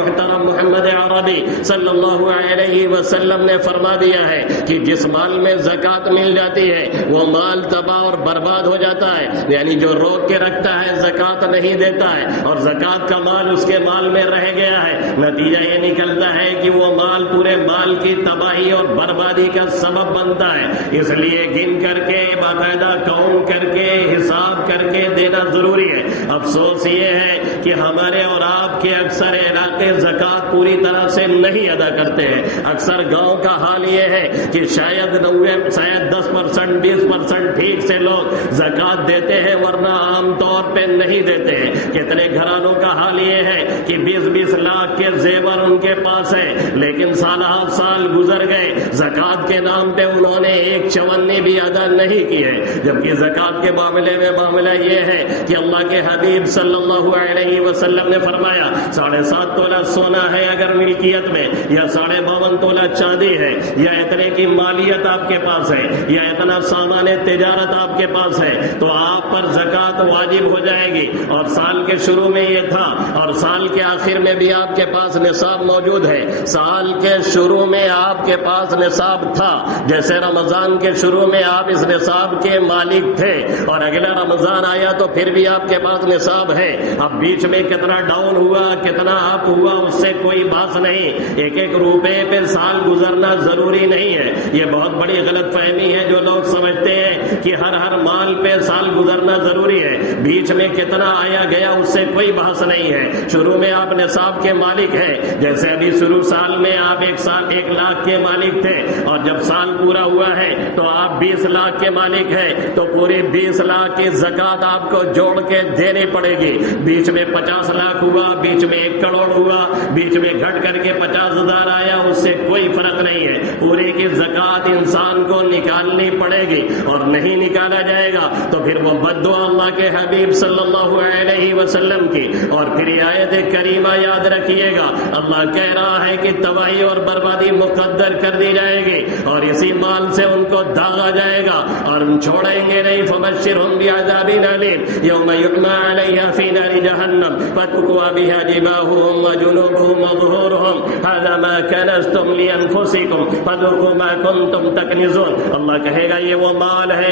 محترم محمد عربی صلی اللہ علیہ وسلم نے فرما دیا ہے کہ جس مال میں زکوٰۃ مل جاتی ہے وہ مال تباہ اور برباد ہو جاتا ہے، یعنی جو روک کے رکھتا ہے زکوٰۃ نہیں دیتا ہے اور زکوٰۃ کا مال اس کے مال میں رہ گیا ہے، نتیجہ یہ نکلتا ہے کہ وہ مال پورے مال کی تباہی اور بربادی کا سبب بنتا ہے۔ اس لیے گن کر کے باقاعدہ کاؤنٹ کر کے حساب کر کے دینا ضروری ہے۔ افسوس یہ ہے کہ ہمارے اور آپ کے اکثر علاقے زکوٰۃ پوری طرح سے نہیں ادا کرتے ہیں۔ اکثر گاؤں کا حال یہ ہے کہ شاید 10% 20% ٹھیک سے لوگ زکوٰۃ دیتے ہیں، ورنہ عام طور پہ نہیں دیتے ہیں۔ کتنے گھرانوں کا حال یہ ہے کہ 20 لاکھ کے زیور ان کے پاس ہے، لیکن سال گزر گئے، زکوٰۃ کے نام پہ انہوں نے 1 چونی بھی ادا نہیں کی ہے۔ جبکہ زکوٰۃ کے معاملے میں معاملہ یہ ہے کہ اللہ کے حبیب صلی اللہ علیہ وسلم نے فرمایا 7.5 تولہ سونا ہے اگر ملکیت میں، یا 52.5 تولہ چاندی ہے، یا اتنے کی مالیت آپ کے پاس ہے، یا اتنا سامان تجارت آپ کے پاس ہے، تو آپ پر زکوٰۃ واجب ہو جائے گی۔ اور سال کے شروع میں یہ تھا اور سال کے آخر میں بھی آپ کے پاس نصاب موجود ہے۔ سال کے شروع میں آپ کے پاس نصاب تھا، جیسے رمضان کے شروع میں آپ اس نصاب کے مالک تھے، اور اگلا رمضان آیا تو پھر بھی آپ کے پاس نصاب ہے۔ اب بیچ میں کتنا ڈاؤن ہوا کتنا اپ ہوا اس سے کوئی بات نہیں، 1 روپے پہ سال گزرنا ضروری نہیں ہے۔ یہ بہت بڑی غلط فہمی ہے جو لوگ سمجھتے ہیں کہ ہر مال پہ سال گزرنا ضروری ہے، بیچ میں کتنا آیا گیا اس سے کوئی بحث نہیں ہے۔ شروع میں آپ نصاب کے مالک ہیں، جیسے ابھی شروع سال میں آپ 1 لاکھ کے مالک تھے، اور جب سال پورا ہوا ہے تو آپ 20 لاکھ کے مالک ہیں، تو پوری 20 لاکھ کی زکوٰۃ آپ کو جوڑ کے دینی پڑے گی۔ بیچ میں 50 لاکھ ہوا، بیچ میں 1 کروڑ ہوا، بیچ میں گھٹ کر کے 50,000 آیا، اس سے کوئی فرق نہیں ہے۔ پورے کی زکوٰۃ انسان کو نکالنی پڑے گی، اور نہیں نکالا جائے گا تو پھر وہ بددعا اللہ کے حبیب صلی اللہ علیہ وسلم کی۔ اور پھر یہ آیت کریمہ یاد رکھیے گا، اللہ کہہ رہا ہے کہ تباہی اور بربادی مقدر کر دی جائے گی، اور اسی مال سے ان کو داغا جائے گا اور چھوڑیں گے نہیں۔ فبشرهم بعذاب أليم يوم يحمى عليها في نار جهنم فتكوى بها جباههم وجنوبهم وظهورهم هذا ما كنزتم لأنفسكم فذوقوا ما كنتم تكنزون۔ اللہ کہے گا یہ وہ مال ہے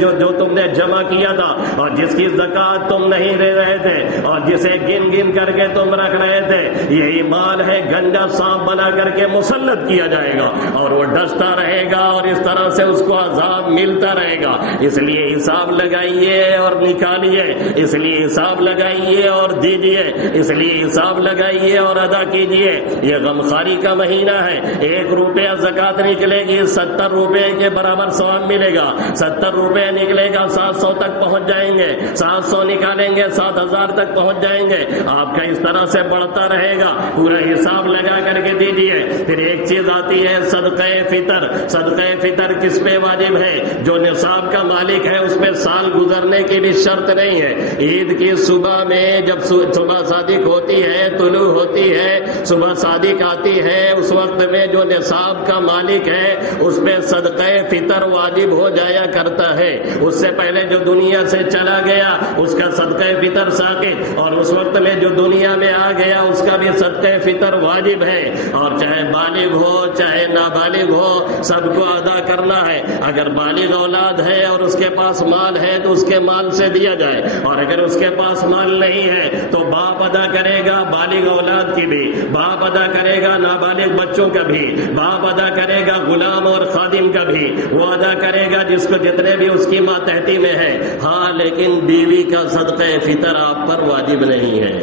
جو تم نے جمع کیا تھا، اور جس کی زکوٰۃ تم نہیں دے رہے تھے، اور جسے گن کر کے تم رکھ رہے تھے، یہی مال ہے گنجا سانپ بنا کر کے مسلط کیا جائے گا، اور وہ ڈستا رہے گا، اور اس طرح سے اس کو عذاب ملتا رہے گا۔ اس لیے حساب لگائیے اور نکالیے، اس لیے حساب لگائیے اور دیجیے، اس لیے حساب لگائیے اور ادا کیجیے۔ یہ غمخواری کا مہینہ ہے، 1 روپیہ زکوٰۃ نکلے گی 70 روپے کے برابر ثواب ملے گا، 70 روپے نکلے گا 700 تک پہنچ جائیں گے، 700 نکالیں گے 7000 تک پہنچ جائیں گے۔ آپ کا اس طرح سے بڑھتا رہے گا، پورا حساب لگا کر کے دیجیے۔ پھر ایک چیز آتی ہے صدقہ فطر۔ صدقہ فطر کس پہ واجب ہے؟ جو نصاب کا مالک ہے، اس پہ سال گزرنے کی بھی شرط نہیں ہے۔ عید کی صبح میں جب صبح صادق ہوتی ہے، طلوع ہوتی ہے، صبح صادق آتی ہے، اس وقت میں جو نصاب کا مالک ہے اس پہ صدقہ فطر واجب ہو جایا کرتا ہے۔ اس سے پہلے جو دنیا سے چلا گیا اس کا صدقہ فطر ساقط، اور اس وقت میں جو دنیا میں آ گیا اس کا بھی صدقہ فطر واجب ہے، اور چاہے بالغ ہو چاہے نابالغ ہو سب کو ادا کرنا ہے۔ اگر بالغ اولاد ہے اور اس کے پاس مال ہے تو اس کے مال سے دیا جائے، اور اگر اس کے پاس مال نہیں ہے تو باپ ادا کرے گا، بالغ اولاد کی بھی باپ ادا کرے گا، نابالغ بچوں کا بھی باپ ادا کرے گا، غلام اور خادم کا بھی وہ ادا کرے گا، جس کو جتنے بھی اس کی ماتحتی میں ہے۔ ہاں لیکن بیوی کا صدقہ فطر آپ پر واجب نہیں ہے۔